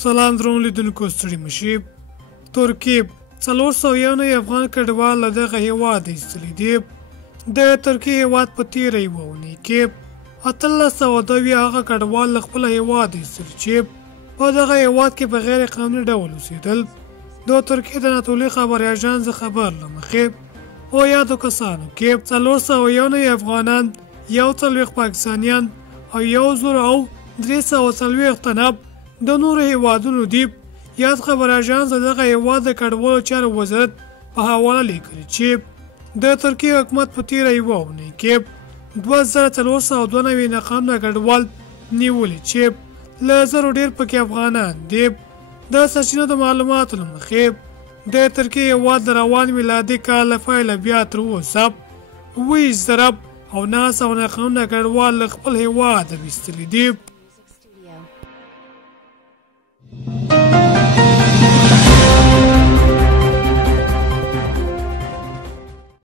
سلام درنو لیدونکو ستړي مشي. ترکیب 491 افغان کډوال له دغه هیواد ایستلي دي. د ترکیې هیواد په تیره یوه اونۍ کې 1802 هغه کډوال له خپل هیواد ایستل چې په دغه هیواد کې په غیر قانوني ډول اوسېدل. د ترکیې د ناتولي خبري اژانس خبر له مخې په یادو کسانو کې 491 افغانان، 41 پاکستانیان او 1340 تنه د نورو هیوادونو دي. یاد خبر اژانس دغه هیواد د کډوالو چارو وزارت په حواله لیکلي چې د ترکیې حکومت په تیره یوه اونۍ کې 2492 ناقانونه کډوال نیولي چې له زرو ډېر پکې افغانان دي. د سرچینو د معلوماتو له مخې د ترکیې هیواد د روان میلادي کال له پیله بیا تر اوسه 20,000 او 900 ناقانونه کډوال له خپل هیواد ایستلي دي.